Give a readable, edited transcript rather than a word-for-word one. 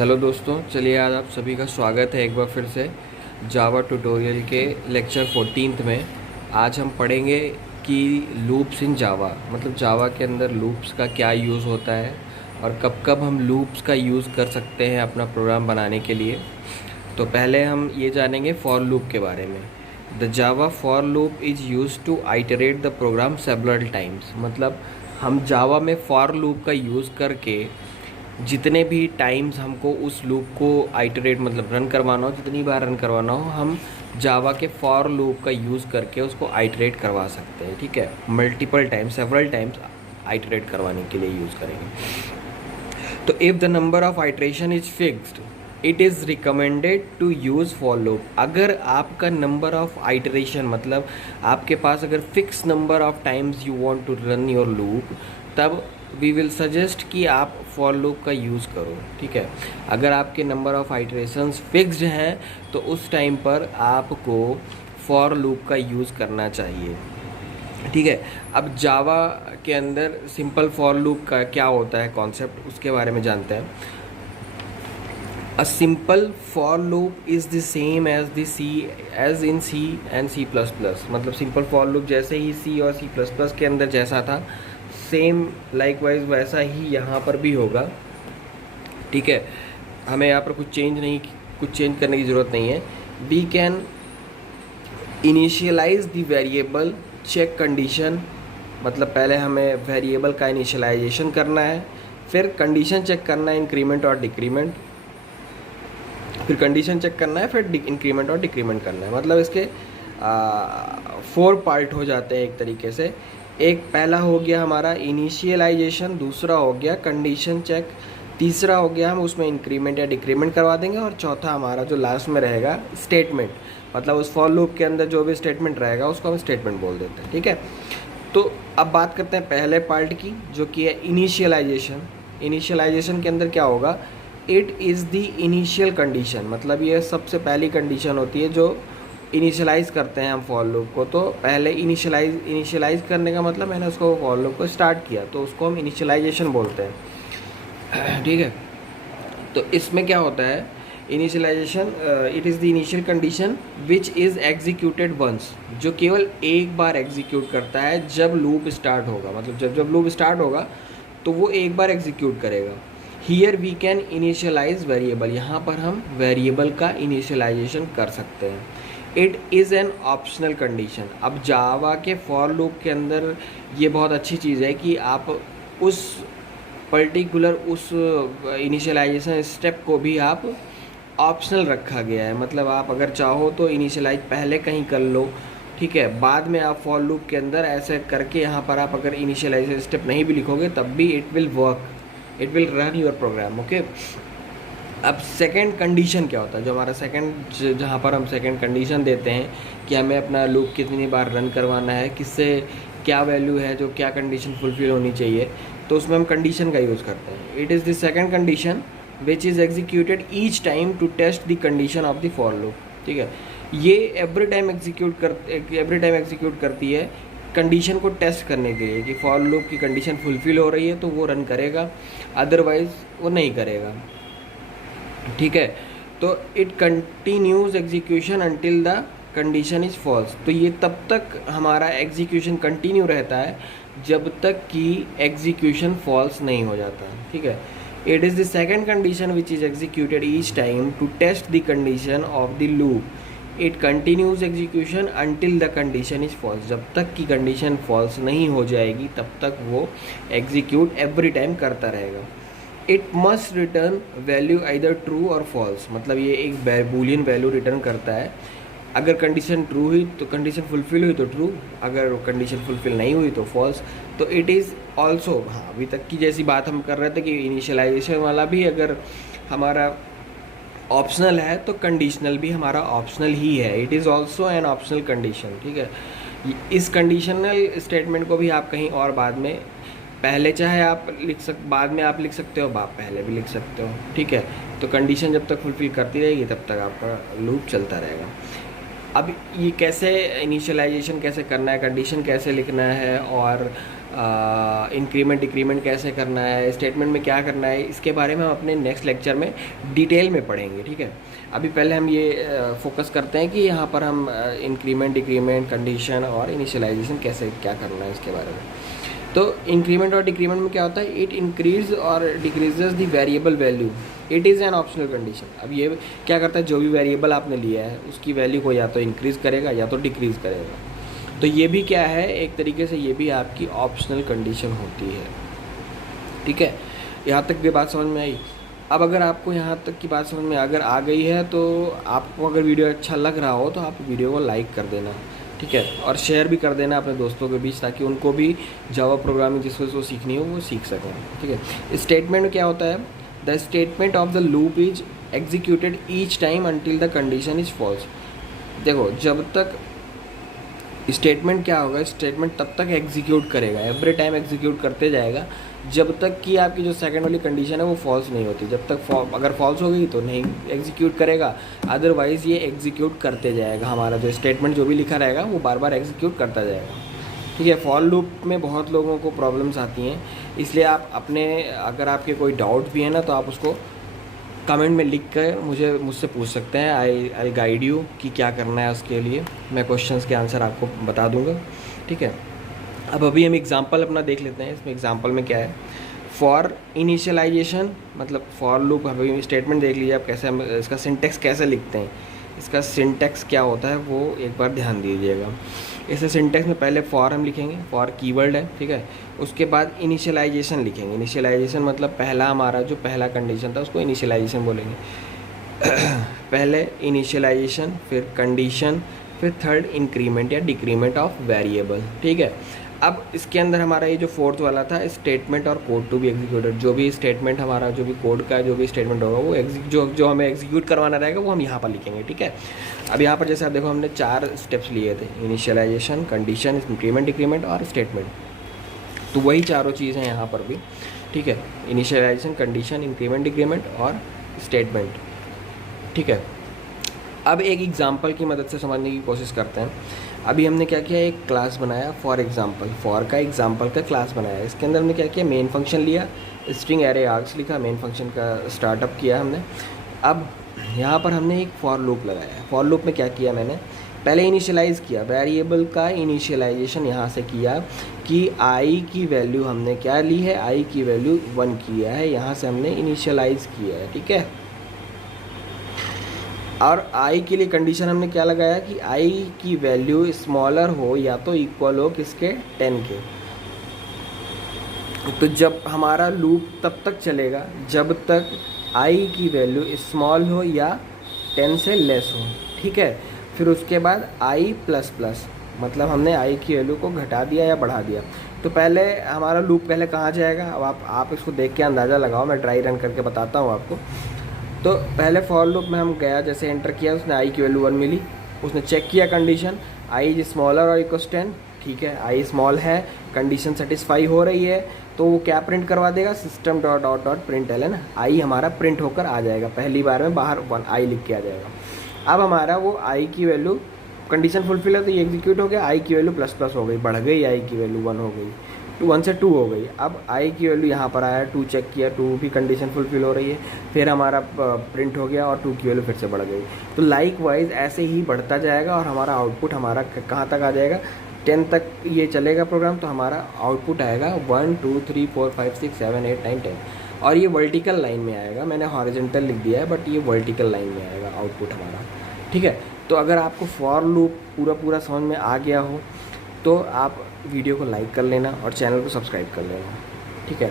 Hello दोस्तों, चलिए आज आप सभी का स्वागत है एक बार फिर से जावा ट्यूटोरियल के लेक्चर 14 में। आज हम पढ़ेंगे कि लूप्स इन जावा, मतलब जावा के अंदर लूप्स का क्या यूज़ होता है और कब कब हम लूप्स का यूज़ कर सकते हैं अपना प्रोग्राम बनाने के लिए। तो पहले हम ये जानेंगे फॉर लूप के बारे में। The Java for loop is use to iterate the program several times, मतलब हम जावा में फॉर लूप का यूज़ करके जितने भी टाइम्स हमको उस लूप को आइटरेट मतलब रन करवाना हो, जितनी बार रन करवाना हो, हम जावा के फॉर लूप का यूज़ करके उसको आइटरेट करवा सकते हैं। ठीक है, multiple times, several times iterate करवाने के लिए यूज़ करेंगे। तो if the number of iteration is fixed it is recommended to use for loop. अगर आपका नंबर ऑफ आइटरेशन मतलब आपके पास अगर fix number of times you want to run your loop, तब वी विल सजेस्ट कि आप फॉर लूप का यूज़ करो। ठीक है, अगर आपके नंबर ऑफ आइटरेशंस फिक्स्ड हैं तो उस टाइम पर आपको फॉर लूप का यूज़ करना चाहिए। ठीक है, अब जावा के अंदर सिंपल फॉर लूप का क्या होता है कॉन्सेप्ट, उसके बारे में जानते हैं। A simple for loop is the same as in C and C++। मतलब सिंपल फॉर लूप जैसे ही C और C++ के अंदर जैसा था, सेम लाइकवाइज वैसा ही यहाँ पर भी होगा। ठीक है, हमें यहाँ पर कुछ चेंज करने की ज़रूरत नहीं है। We can initialize the variable check condition, मतलब पहले हमें वेरिएबल का इनिशियलाइजेशन करना है, फिर कंडीशन चेक करना है, इंक्रीमेंट और डिक्रीमेंट, फिर कंडीशन चेक करना है, फिर इंक्रीमेंट और डिक्रीमेंट करना है। मतलब इसके 4 पार्ट हो जाते हैं एक तरीके से। एक पहला हो गया हमारा इनिशियलाइजेशन, दूसरा हो गया कंडीशन चेक, तीसरा हो गया हम उसमें इंक्रीमेंट या डिक्रीमेंट करवा देंगे, और चौथा हमारा जो लास्ट में रहेगा स्टेटमेंट, मतलब उस फॉर लूप के अंदर जो भी स्टेटमेंट रहेगा उसको हम स्टेटमेंट बोल देते हैं। ठीक है, तो अब बात करते हैं पहले पार्ट की, जो कि है इनिशियलाइजेशन। इनिशियलाइजेशन के अंदर क्या होगा, it is the initial condition, मतलब ये सबसे पहली कंडीशन होती है जो इनिशियलाइज़ करते हैं हम फॉर लूप को। तो पहले इनिशियलाइज़ करने का मतलब मैंने उसको फॉर लूप को स्टार्ट किया, तो उसको हम इनिशियलाइजेशन बोलते हैं। ठीक है, तो इसमें क्या होता है initialization, it is the initial condition which is executed once, जो केवल एक बार एग्जीक्यूट करता है जब लूप स्टार्ट होगा। मतलब जब लूप स्टार्ट होगा तो वो एक बार एग्जीक्यूट करेगा। Here we can initialize variable, यहाँ पर हम वेरिएबल का इनिशियलाइजेशन कर सकते हैं। It is an optional condition. अब जावा के फॉर लूप के अंदर ये बहुत अच्छी चीज़ है कि आप उस पर्टिकुलर उस इनिशियलाइजेशन स्टेप को भी आप ऑप्शनल रखा गया है। मतलब आप अगर चाहो तो इनिशियलाइज पहले कहीं कर लो, ठीक है, बाद में आप फॉर लूप के अंदर ऐसे करके यहाँ पर आप अगर इनिशियलाइजेशन स्टेप नहीं भी लिखोगे तब भी it will work, it will run your program. Okay, अब सेकंड कंडीशन क्या होता है, जो हमारा सेकंड, जहाँ पर हम सेकंड कंडीशन देते हैं कि हमें अपना लूप कितनी बार रन करवाना है, किससे क्या वैल्यू है, जो क्या कंडीशन फुलफिल होनी चाहिए, तो उसमें हम कंडीशन का यूज़ करते हैं। It is the second condition which is executed each time to test the condition of the for loop. ठीक है, ये एवरी टाइम एग्जीक्यूट करती है कंडीशन को टेस्ट करने के लिए कि फॉर लूप की कंडीशन फुलफिल हो रही है तो वो रन करेगा, अदरवाइज वो नहीं करेगा। ठीक है, तो it continues execution until the condition is false. तो ये तब तक हमारा एग्जीक्यूशन कंटिन्यू रहता है जब तक कि एग्जीक्यूशन फॉल्स नहीं हो जाता। ठीक है, it is the second condition which is executed each time to test the condition of the loop. It continues execution until the condition is false. जब तक कि कंडीशन फॉल्स नहीं हो जाएगी तब तक वो एग्जीक्यूट एवरी टाइम करता रहेगा। It must return value either true और फॉल्स, मतलब ये एक बूलियन वैल्यू रिटर्न करता है। अगर कंडीशन ट्रू हुई तो कंडीशन फुलफिल हुई तो ट्रू, अगर कंडीशन फुलफिल नहीं हुई तो फॉल्स। तो इट इज़ ऑल्सो, हाँ अभी तक की जैसी बात हम कर रहे थे कि इनिशियलाइजेशन वाला भी अगर हमारा ऑप्शनल है तो कंडीशनल भी हमारा ऑप्शनल ही है। It is also an optional condition. ठीक है, इस कंडीशनल स्टेटमेंट को भी आप कहीं और बाद में, पहले चाहे आप बाद में आप लिख सकते हो, आप पहले भी लिख सकते हो। ठीक है, तो कंडीशन जब तक फुलफिल करती रहेगी तब तक आपका लूप चलता रहेगा। अब ये कैसे इनिशियलाइजेशन कैसे करना है, कंडीशन कैसे लिखना है, और इंक्रीमेंट डिक्रीमेंट कैसे करना है, स्टेटमेंट में क्या करना है, इसके बारे में हम अपने नेक्स्ट लेक्चर में डिटेल में पढ़ेंगे, ठीक है। अभी पहले हम ये फोकस करते हैं कि यहाँ पर हम इंक्रीमेंट डिक्रीमेंट कंडीशन और इनिशियलाइजेशन कैसे क्या करना है इसके बारे में। तो इंक्रीमेंट और डिक्रीमेंट में क्या होता है, इट इंक्रीज और decreases the variable value, it is an optional condition. अब ये क्या करता है, जो भी वेरिएबल आपने लिया है उसकी वैल्यू को या तो इंक्रीज़ करेगा या तो डिक्रीज़ करेगा। तो ये भी क्या है, एक तरीके से ये भी आपकी ऑप्शनल कंडीशन होती है, ठीक है। यहाँ तक की बात समझ में आई। अब अगर आपको यहाँ तक की बात समझ में अगर आ गई है तो आपको अगर वीडियो अच्छा लग रहा हो तो आप वीडियो को लाइक कर देना, ठीक है, और शेयर भी कर देना अपने दोस्तों के बीच, ताकि उनको भी जावा प्रोग्रामिंग जिसको सीखनी हो वो सीख सकें, ठीक है। स्टेटमेंट में क्या होता है, the statement of the loop is executed each time until the condition is false. देखो, जब तक स्टेटमेंट क्या होगा, स्टेटमेंट तब तक एग्जीक्यूट करेगा, एवरी टाइम एग्जीक्यूट करते जाएगा जब तक कि आपकी जो सेकंड वाली कंडीशन है वो फॉल्स नहीं होती। जब तक अगर फॉल्स हो गई तो नहीं एग्जीक्यूट करेगा, अदरवाइज़ ये एग्जीक्यूट करते जाएगा। हमारा जो स्टेटमेंट जो भी लिखा रहेगा वो बार बार एग्जीक्यूट करता जाएगा, ठीक है। फॉर लूप में बहुत लोगों को प्रॉब्लम्स आती हैं, इसलिए आप अपने अगर आपके कोई डाउट भी है ना तो आप उसको कमेंट में लिख कर मुझसे पूछ सकते हैं। आई गाइड यू कि क्या करना है उसके लिए, मैं क्वेश्चंस के आंसर आपको बता दूंगा, ठीक है। अब अभी हम एग्जांपल अपना देख लेते हैं। इसमें एग्जांपल में क्या है, फॉर इनिशियलाइजेशन मतलब फॉर लूप। अभी स्टेटमेंट देख लीजिए आप, कैसे हम इसका सिंटेक्स कैसे लिखते हैं, इसका सिंटेक्स क्या होता है वो एक बार ध्यान दीजिएगा। इसे सिंटेक्स में पहले फॉर हम लिखेंगे, फॉर कीवर्ड है, ठीक है। उसके बाद इनिशियलाइजेशन लिखेंगे। इनिशियलाइजेशन मतलब पहला हमारा जो पहला कंडीशन था उसको इनिशियलाइजेशन बोलेंगे। पहले इनिशियलाइजेशन, फिर कंडीशन, फिर थर्ड इंक्रीमेंट या डिक्रीमेंट ऑफ वेरिएबल, ठीक है। अब इसके अंदर हमारा ये जो फोर्थ वाला था, स्टेटमेंट और कोड टू बी एग्जीक्यूटेड। जो भी स्टेटमेंट हमारा, जो भी कोड का जो भी स्टेटमेंट होगा वो जो हमें एग्जीक्यूट करवाना रहेगा वो हम यहाँ पर लिखेंगे, ठीक है। अब यहाँ पर जैसे आप देखो हमने 4 स्टेप्स लिए थे, इनिशियलाइजेशन, कंडीशन, इंक्रीमेंट, डिक्रीमेंट और स्टेटमेंट। तो वही चारों चीज़ हैं यहाँ पर भी, ठीक है। इनिशियलाइजेशन, कंडीशन, इंक्रीमेंट, डिक्रीमेंट और स्टेटमेंट, ठीक है। अब एक एग्जांपल की मदद से समझने की कोशिश करते हैं। अभी हमने क्या किया, एक क्लास बनाया फॉर एग्जांपल, फॉर का एग्जांपल का क्लास बनाया। इसके अंदर हमने क्या किया, मेन फंक्शन लिया, स्ट्रिंग एरे आर्ग्स लिखा, मेन फंक्शन का स्टार्टअप किया हमने। अब यहाँ पर हमने एक फॉर लूप लगाया। फॉर लूप में क्या किया मैंने, पहले इनिशियलाइज़ किया, वेरिएबल का इनिशियलाइजेशन यहाँ से किया कि आई की वैल्यू हमने क्या ली है, आई की वैल्यू 1 किया है, यहाँ से हमने इनिशियलाइज़ किया है, ठीक है। और आई के लिए कंडीशन हमने क्या लगाया कि आई की वैल्यू स्मॉलर हो या तो इक्वल हो किसके, 10 के। तो जब हमारा लूप तब तक चलेगा जब तक आई की वैल्यू स्मॉल हो या 10 से लेस हो, ठीक है। फिर उसके बाद आई प्लस प्लस, मतलब हमने आई की वैल्यू को घटा दिया या बढ़ा दिया। तो पहले हमारा लूप पहले कहाँ जाएगा, अब आप इसको देख के अंदाज़ा लगाओ, मैं ट्राई रन करके बताता हूँ आपको। तो पहले फॉर लूप में हम गया, जैसे एंटर किया उसने आई की वैल्यू 1 मिली, उसने चेक किया कंडीशन, आई इज स्मॉलर और इक्वल 10, ठीक है, आई स्मॉल है, कंडीशन सेटिस्फाई हो रही है, तो वो क्या प्रिंट करवा देगा, system dot dot dot print L N, I हमारा प्रिंट होकर आ जाएगा, पहली बार में बाहर 1 आई लिख के आ जाएगा। अब हमारा वो आई की वैल्यू कंडीशन फुलफिल है तो ये एग्जीक्यूट हो गया, आई की वैल्यू प्लस प्लस हो गई, बढ़ गई, आई की वैल्यू 1 हो गई, 1 से 2 हो गई। अब आई की वैल्यू यहाँ पर आया, 2 चेक किया, 2 भी कंडीशन फुलफिल हो रही है, फिर हमारा प्रिंट हो गया और 2 की वैल्यू फिर से बढ़ गई। तो लाइक वाइज ऐसे ही बढ़ता जाएगा और हमारा आउटपुट हमारा कहाँ तक आ जाएगा, 10 तक ये चलेगा प्रोग्राम, तो हमारा आउटपुट आएगा 1 2 3 4 5 6 7 8 9 10, और ये वर्टिकल लाइन में आएगा। मैंने हॉरिजॉन्टल लिख दिया है बट ये वर्टिकल लाइन में आएगा आउटपुट हमारा, ठीक है। तो अगर आपको फॉर लूप पूरा समझ में आ गया हो तो आप वीडियो को लाइक कर लेना और चैनल को सब्सक्राइब कर लेना, ठीक है।